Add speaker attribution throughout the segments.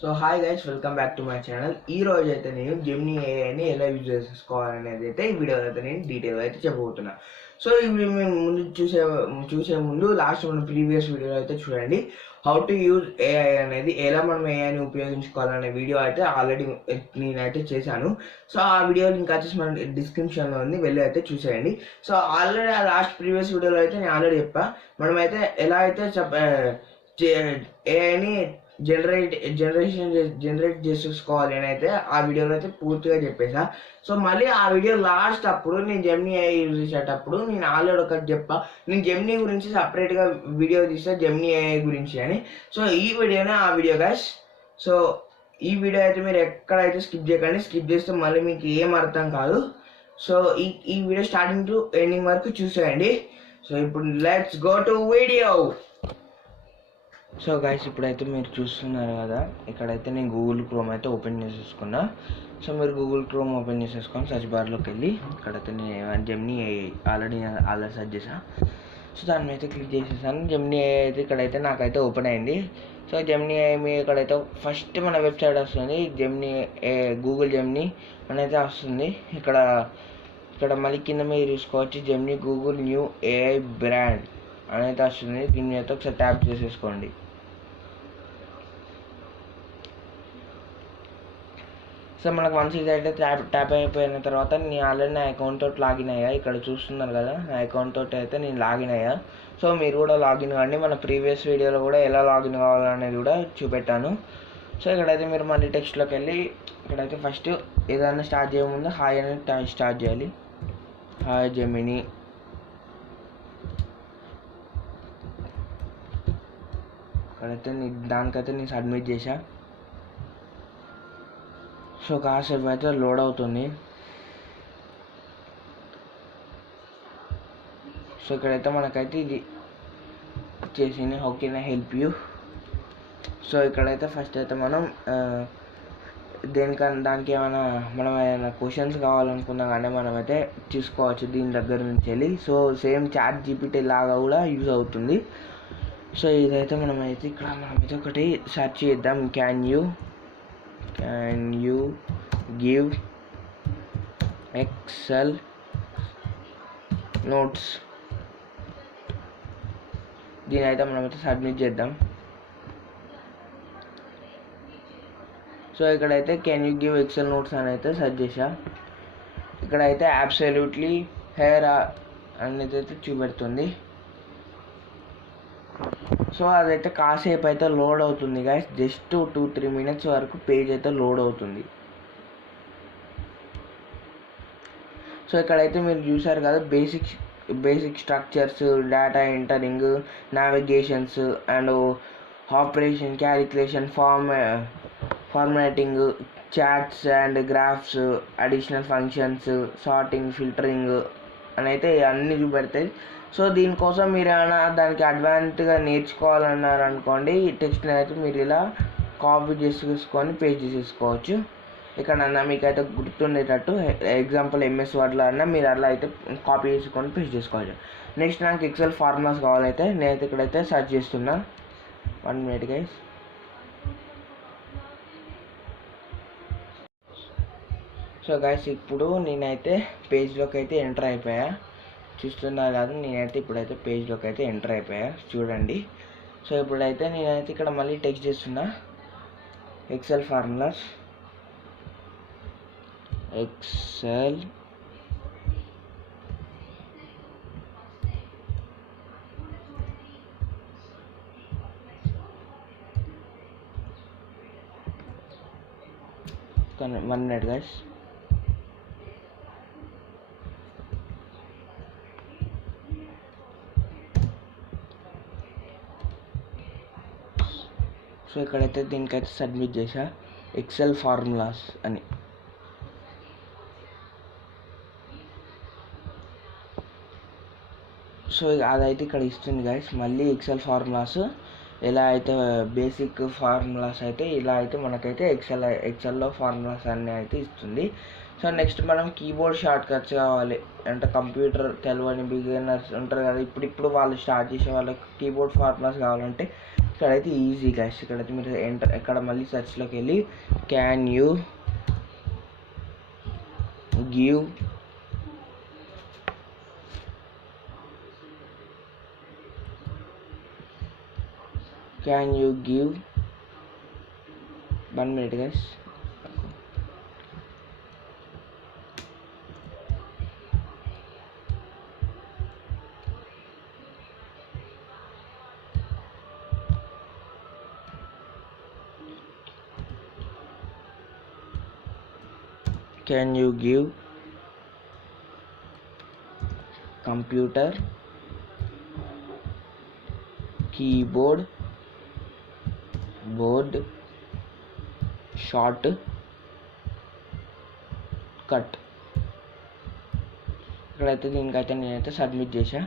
Speaker 1: So hi guys welcome back to my channel. ఈ రోజు అయితే నేను జెమ్నీ ఏఐని ఎలా యూజ్ చేసుకోవాలనేది అయితే ఈ వీడియోలో అయితే నేను డీటెయిల్ అయితే చెప్పబోతున్నా. సో ఇవి మేము ముందు చూసే చూసే ముందు లాస్ట్ మన ప్రీవియస్ వీడియోలో అయితే చూడండి. హౌ టు యూజ్ ఏఐ అనేది ఎలా మనం ఏఐని ఉపయోగించుకోవాలనే వీడియో అయితే ఆల్రెడీ నేనైతే చేశాను. సో ఆ వీడియో లింక్ వచ్చేసి మన డిస్క్రిప్షన్లో ఉంది వెళ్ళి అయితే చూసేయండి. సో ఆల్రెడీ ఆ లాస్ట్ ప్రీవియస్ వీడియోలో అయితే నేను ఆల్రెడీ చెప్పా. మనమైతే ఎలా అయితే చెప్ప ఏఐని జనరేట్ జనరేషన్ జనరేట్ చేసేసుకోవాలి అని అయితే ఆ వీడియోలో అయితే పూర్తిగా చెప్పేసా సో మళ్ళీ ఆ వీడియో లాస్ట్ అప్పుడు నేను జెమ్నీ ఐ యూజ్ చేసేటప్పుడు నేను ఆల్రెడీ ఒకటి చెప్పా. నేను జెమ్నీ గురించి సపరేట్గా వీడియో తీసా జెమ్నీ ఐఐ గురించి అని. సో ఈ వీడియోనే ఆ వీడియో గాయస్ సో ఈ వీడియో అయితే మీరు ఎక్కడైతే స్కిప్ చేయకండి స్కిప్ చేస్తే మళ్ళీ మీకు ఏం అర్థం కాదు. సో ఈ ఈ వీడియో స్టార్టింగ్ టు ఎండింగ్ వరకు చూసేయండి. సో ఇప్పుడు let's go to video so guys ఇప్పుడైతే మీరు చూస్తున్నారు కదా ఇక్కడైతే నేను గూగుల్ క్రోమ్ అయితే ఓపెన్ చేసేసుకున్నా. సో మీరు గూగుల్ క్రోమ్ ఓపెన్ చేసేసుకొని సర్చ్ బార్లోకి వెళ్ళి ఇక్కడైతే నేను జెమ్నీ ఆల్రెడీ ఆల్రెడీ సర్చ్ చేసాను సో దాని మీద క్లిక్ చేసేసాను. జెమ్నీ అయితే ఇక్కడైతే నాకైతే ఓపెన్ అయింది. సో జెమ్నీ మీ ఇక్కడైతే ఫస్ట్ మన వెబ్సైట్ వస్తుంది. జెమ్నీ గూగుల్ జెమ్నీ అని అయితే వస్తుంది. ఇక్కడ ఇక్కడ మళ్ళీ కింద మీరు చూసుకోవచ్చు Gemini Google new AI brand అనేది వస్తుంది దీని మీద ఒకసారి ట్యాప్ చేసేసుకోండి. సో మనకు వన్స్ ఇది అయితే ట్యాప్ ట్యాప్ అయిపోయిన తర్వాత నేను ఆల్రెడీ నా అకౌంట్ తోటి లాగిన్ అయ్యా. ఇక్కడ చూస్తున్నారు కదా నా అకౌంట్ తోటి అయితే నేను లాగిన్ అయ్యా. సో మీరు కూడా లాగిన్ కావండి మన ప్రీవియస్ వీడియోలో కూడా ఎలా లాగిన్ కావాలనేది కూడా చూపెట్టాను. సో ఇక్కడైతే మీరు మళ్ళీ టెక్స్ట్లోకి వెళ్ళి ఇక్కడైతే ఫస్ట్ ఏదైనా స్టార్ట్ చేయముందు హాయ్ అనేది స్టార్ట్ చేయాలి. హాయ్ జెమిని అక్కడైతే నీ దానికైతే నేను సబ్మిట్ చేశా. సో కాసేపు అయితే లోడ్ అవుతుంది. సో ఇక్కడైతే మనకైతే ఇది చేసింది. How can I help you so ఇక్కడైతే ఫస్ట్ అయితే మనం దేనికన్నా దానికి ఏమైనా మనం ఏమైనా క్వశ్చన్స్ కావాలనుకున్నా కానీ మనమైతే చూసుకోవచ్చు దీని దగ్గర నుంచి వెళ్ళి. సో సేమ్ చాట్ జీపీటీ లాగా కూడా యూజ్ అవుతుంది. సో ఇదైతే మనమైతే ఇక్కడ మనమైతే ఒకటి సెర్చ్ చేద్దాం. Can you can you give Excel notes దీని అయితే మనమైతే సబ్మిట్ చేద్దాం. సో ఇక్కడైతే can you give Excel notes అని అయితే సెర్చ్ చేసా ఇక్కడైతే అబ్సల్యూట్లీ హెయిర్ అనేది అయితే చూపెడుతుంది. సో అదైతే కాసేపు అయితే లోడ్ అవుతుంది guys just two three minutes వరకు పేజ్ అయితే లోడ్ అవుతుంది. సో ఇక్కడైతే మీరు చూసారు కదా basic basic structures data entering navigations and operation calculation form formatting charts and graphs additional functions sorting filtering అని అయితే అన్నీ చూపెడతాయి. సో దీనికోసం మీరు ఏమైనా దానికి అడ్వాన్స్గా నేర్చుకోవాలన్నారు అనుకోండి ఈ టెక్స్ట్ని అయితే మీరు ఇలా కాపీ చేసేసుకొని పేస్ట్ చేసేసుకోవచ్చు. ఇక్కడ మీకు అయితే గుర్తుండేటట్టు ఎగ్జాంపుల్ ఎంఎస్ వర్డ్లో అన్నా మీరు అలా అయితే కాపీ చేసుకొని పేస్ట్ చేసుకోవచ్చు. నెక్స్ట్ నాకు ఎక్సెల్ ఫార్ములాస్ కావాలైతే నేనైతే ఇక్కడైతే సెర్చ్ చేస్తున్నా. One minute guys so guys ఇప్పుడు నేనైతే పేజ్లోకి అయితే ఎంటర్ అయిపోయా. చూస్తున్నారు కాదు నేనైతే ఇప్పుడైతే పేజ్లోకి అయితే ఎంటర్ అయిపోయా. చూడండి. సో ఇప్పుడైతే నేనైతే ఇక్కడ మళ్ళీ టెక్స్ట్ చేస్తున్నా. Excel formulas Excel one minute guys so ఇక్కడైతే దీనికైతే సబ్మిట్ చేశా. ఎక్సెల్ ఫార్ములాస్ అని. సో అదైతే ఇక్కడ ఇస్తుంది గైస్ మళ్ళీ ఎక్సెల్ ఫార్ములాస్ ఎలా అయితే బేసిక్ ఫార్ములాస్ అయితే ఇలా అయితే మనకైతే ఎక్సెల్ ఎక్సెల్లో ఫార్ములాస్ అన్నీ అయితే ఇస్తుంది. సో నెక్స్ట్ మనం కీబోర్డ్ షార్ట్ కట్స్ కావాలి. అంటే కంప్యూటర్ తెలియని బిగినర్స్ ఉంటారు కదా ఇప్పుడు ఇప్పుడు వాళ్ళు స్టార్ట్ చేసే వాళ్ళకి కీబోర్డ్ ఫార్ములాస్ కావాలంటే ఇక్కడైతే ఈజీ గైస్ ఇక్కడైతే మీరు ఎంటర్ ఇక్కడ మళ్ళీ సెర్చ్లోకి వెళ్ళి can you give can you give one minute guys can you give computer keyboard board short cut ఇక్కడైతే దీనికైతే నేనైతే సబ్మిట్ చేశా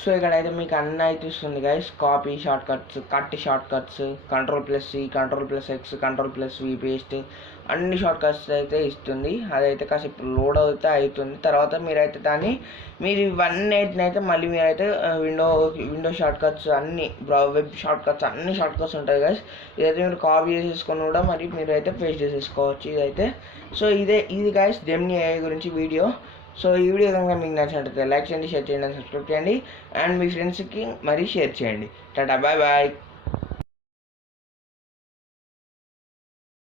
Speaker 1: సో ఇక్కడైతే మీకు అన్నీ అయితే ఇస్తుంది guys copy shortcuts cut shortcuts control plus C control plus X control plus V paste అన్ని షార్ట్ కట్స్ అయితే ఇస్తుంది. అదైతే కాసేపు లోడ్ అవుతే అవుతుంది తర్వాత మీరైతే దాన్ని మీరు ఇవన్నీ అయితే మళ్ళీ మీరైతే విండో విండో షార్ట్ కట్స్ అన్ని వెబ్ షార్ట్ కట్స్ అన్ని షార్ట్ కట్స్ ఉంటాయి గైస్ ఇదైతే మీరు కాపీ చేసేసుకొని కూడా మరి మీరు అయితే పేస్ట్ చేసేసుకోవచ్చు ఇదైతే. సో ఇదే ఇది గైస్ జెమ్ని ఏఐ గురించి వీడియో సో ఈ వీడియో కనుక మీకు నచ్చినట్లయితే లైక్ చేయండి షేర్ చేయండి సబ్స్క్రైబ్ చేయండి. అండ్ మీ ఫ్రెండ్స్కి మరీ షేర్ చేయండి. Tata bye bye.